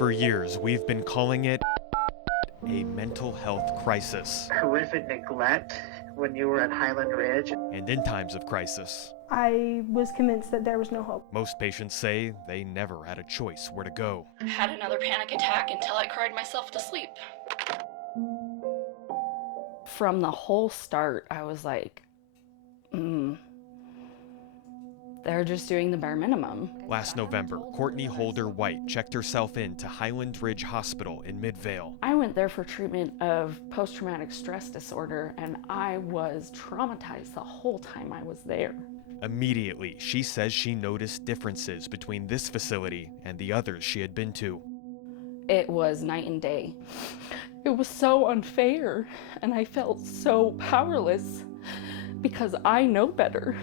For years, we've been calling it a mental health crisis. Horrific neglect when you were at Highland Ridge. And in times of crisis, I was convinced that there was no hope. most patients say they never had a choice where to go. I had another panic attack until I cried myself to sleep. From the whole start, I was like, they're just doing the bare minimum. Last November, Courtney Holder White checked herself into Highland Ridge Hospital in Midvale. I went there for treatment of post-traumatic stress disorder, and I was traumatized the whole time I was there. Immediately, she says she noticed differences between this facility and the others she had been to. It was night and day. It was so unfair, and I felt so powerless because I know better.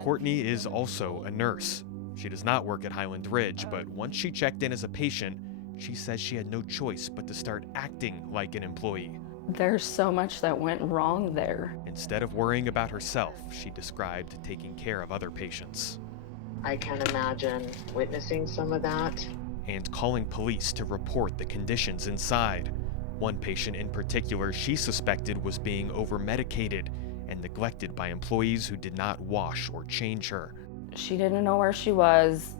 Courtney is also a nurse. She does not work at Highland Ridge, but once she checked in as a patient, she says she had no choice but to start acting like an employee. There's so much that went wrong there. Instead of worrying about herself, she described taking care of other patients. I can imagine witnessing some of that. And calling police to report the conditions inside. One patient in particular she suspected was being over-medicated and neglected by employees who did not wash or change her. She didn't know where she was.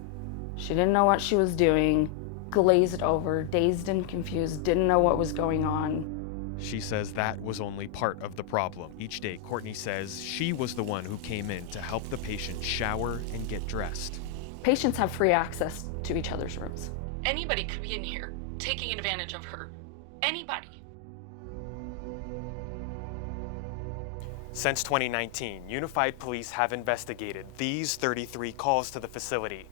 She didn't know what she was doing. Glazed over, dazed and confused, didn't know what was going on. She says that was only part of the problem. Each day, Courtney says she was the one who came in to help the patient shower and get dressed. Patients have free access to each other's rooms. Anybody could be in here, taking advantage of her. Anybody. Since 2019, Unified Police have investigated these 33 calls to the facility.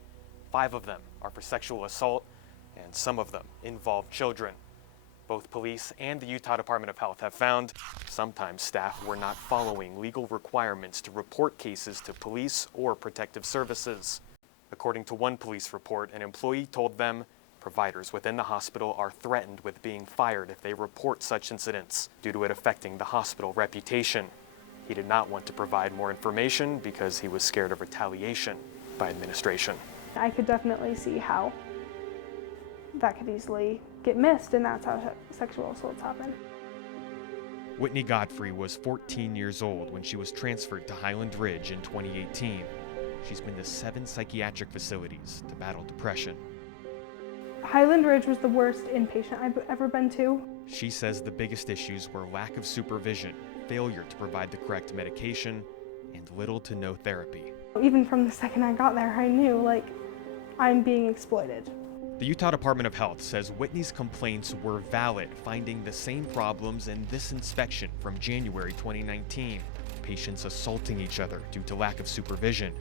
5 of them are for sexual assault, and some of them involve children. Both police and the Utah Department of Health have found sometimes staff were not following legal requirements to report cases to police or protective services. According to one police report, an employee told them providers within the hospital are threatened with being fired if they report such incidents due to it affecting the hospital reputation. He did not want to provide more information because he was scared of retaliation by administration. I could definitely see how that could easily get missed, and that's how sexual assaults happen. Whitney Godfrey was 14 years old when she was transferred to Highland Ridge in 2018. She's been to 7 psychiatric facilities to battle depression. Highland Ridge was the worst inpatient I've ever been to. She says the biggest issues were lack of supervision, failure to provide the correct medication, and little to no therapy. Even from the second I got there, I knew, I'm being exploited. The Utah Department of Health says Whitney's complaints were valid, finding the same problems in this inspection from January 2019. Patients assaulting each other due to lack of supervision,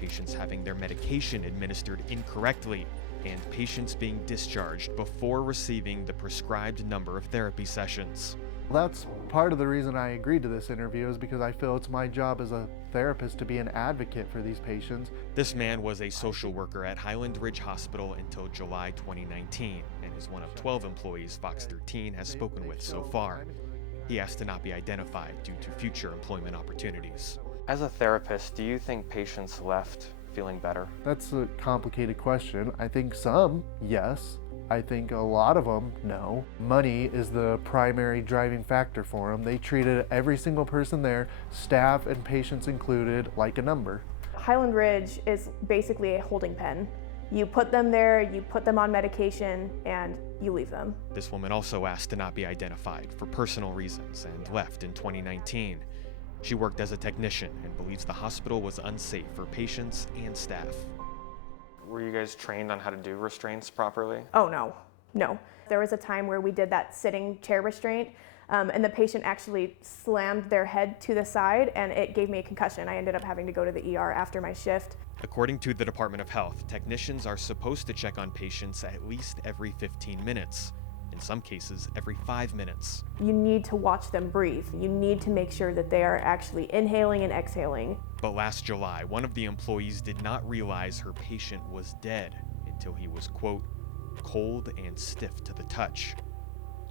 patients having their medication administered incorrectly, and patients being discharged before receiving the prescribed number of therapy sessions. That's part of the reason I agreed to this interview, is because I feel it's my job as a therapist to be an advocate for these patients. This man was a social worker at Highland Ridge Hospital until July 2019 and is one of 12 employees Fox 13 has spoken with so far. He asked to not be identified due to future employment opportunities. As a therapist, do you think patients left feeling better? That's a complicated question. I think some, yes. I think a lot of them, no. Money is the primary driving factor for them. They treated every single person there, staff and patients included, like a number. Highland Ridge is basically a holding pen. You put them there, you put them on medication, and you leave them. This woman also asked to not be identified for personal reasons and left in 2019. She worked as a technician and believes the hospital was unsafe for patients and staff. Were you guys trained on how to do restraints properly? Oh, no. There was a time where we did that sitting chair restraint, and the patient actually slammed their head to the side, and it gave me a concussion. I ended up having to go to the ER after my shift. According to the Department of Health, technicians are supposed to check on patients at least every 15 minutes. In some cases, every 5 minutes. You need to watch them breathe. You need to make sure that they are actually inhaling and exhaling. But last July, one of the employees did not realize her patient was dead until he was, quote, cold and stiff to the touch.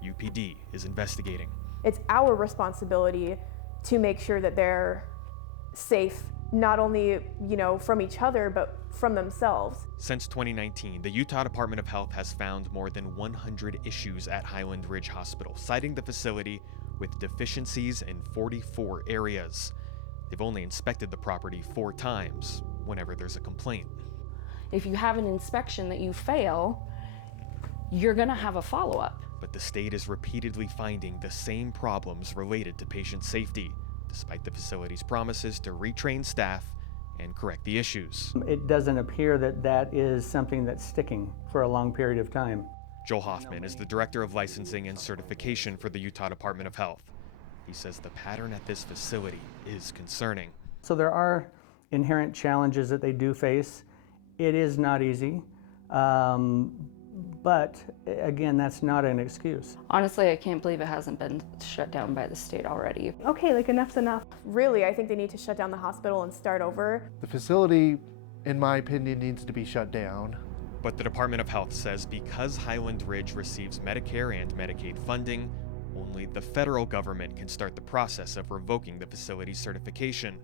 UPD is investigating. It's our responsibility to make sure that they're safe not only, from each other, but from themselves. Since 2019, the Utah Department of Health has found more than 100 issues at Highland Ridge Hospital, citing the facility with deficiencies in 44 areas. They've only inspected the property 4 times, whenever there's a complaint. If you have an inspection that you fail, you're gonna have a follow-up. But the state is repeatedly finding the same problems related to patient safety, despite the facility's promises to retrain staff and correct the issues. It doesn't appear that that is something that's sticking for a long period of time. Joel Hoffman is the Director of Licensing and Certification for the Utah Department of Health. He says the pattern at this facility is concerning. So there are inherent challenges that they do face. It is not easy, but again, that's not an excuse. Honestly, I can't believe it hasn't been shut down by the state already. Okay, like enough's enough. Really, I think they need to shut down the hospital and start over. The facility, in my opinion, needs to be shut down. But the Department of Health says because Highland Ridge receives Medicare and Medicaid funding, only the federal government can start the process of revoking the facility's certification.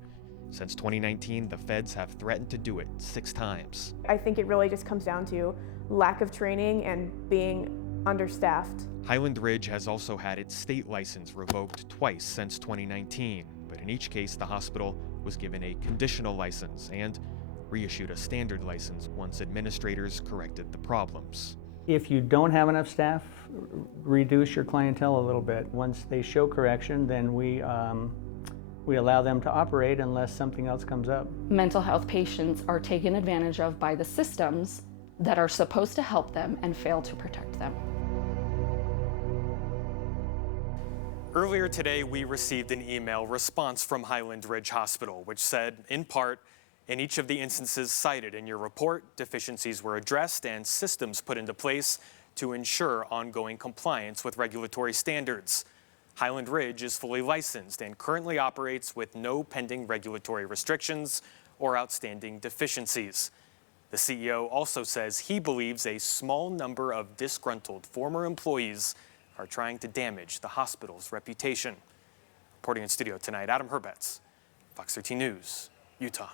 Since 2019, the feds have threatened to do it 6 times. I think it really just comes down to lack of training and being understaffed. Highland Ridge has also had its state license revoked twice since 2019, but in each case, the hospital was given a conditional license and reissued a standard license once administrators corrected the problems. If you don't have enough staff, reduce your clientele a little bit. Once they show correction, then we allow them to operate unless something else comes up. Mental health patients are taken advantage of by the systems that are supposed to help them and fail to protect them. Earlier today, we received an email response from Highland Ridge Hospital, which said, in part, in each of the instances cited in your report, deficiencies were addressed and systems put into place to ensure ongoing compliance with regulatory standards. Highland Ridge is fully licensed and currently operates with no pending regulatory restrictions or outstanding deficiencies. The CEO also says he believes a small number of disgruntled former employees are trying to damage the hospital's reputation. Reporting in studio tonight, Herbets, Fox 13 News, Utah.